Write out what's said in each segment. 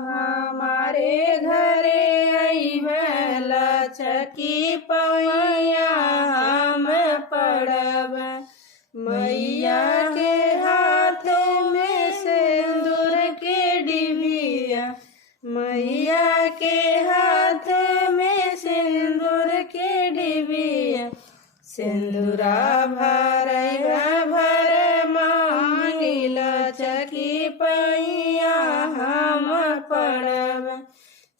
हमारे घरे अइहे लचकी पैया हम पड़ब। मैया के हाथ में सिंदूर के डिबिया, मैया के हाथ में सिंदूर के डिबिया, सिंदूरा भरैया भर मांगी लचकी पैया हम पड़ब।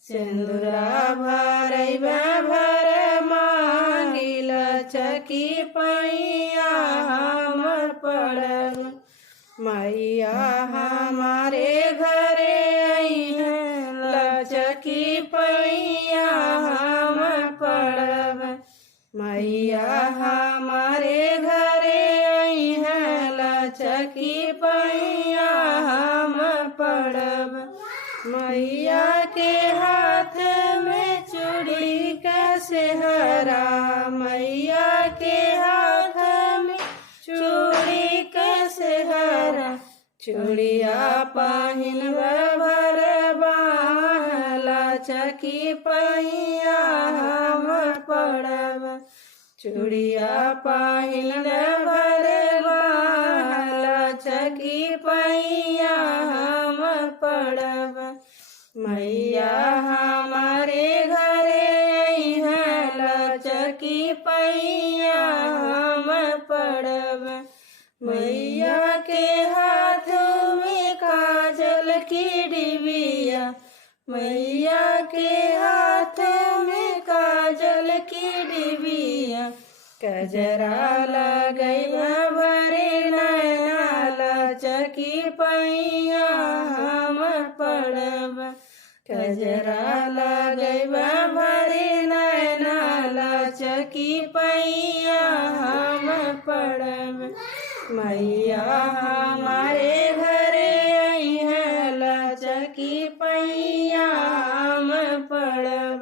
सिंदूरा भरैया भर मांगी लचकी पैया हम पड़ब। मैया हमारे घरे अइहे लचकी पैया हम पड़ब। मैया हमारे घरे अइहे लचकी पैया हम पड़ब। मैया के हाथ में चूड़ी का सेहरा, मैया के हाथ में चूड़ी का सेहरा, चूड़िया पहिनब भर बाँह लचकी पैया हम पड़ब। चूड़िया पहिनब भर बाँह लचकी पैया हम पड़ब। मैया हमारे घरे अइहे लचकी पैया हम पड़ब। मैया के हाथ में काजल की डिबिया, मैया के हाथ में काजल की डिबिया, कजरा लगैया भरे नैना लचकी पैया हम पड़ब। कजरा लगैया भरे नैना लचकी पैया हम पड़ब। मैया हमारे घरे अइहे लचकी पैया हम पड़ब।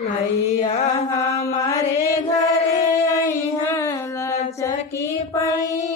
मैया हमारे घरे अइहे लचकी पैया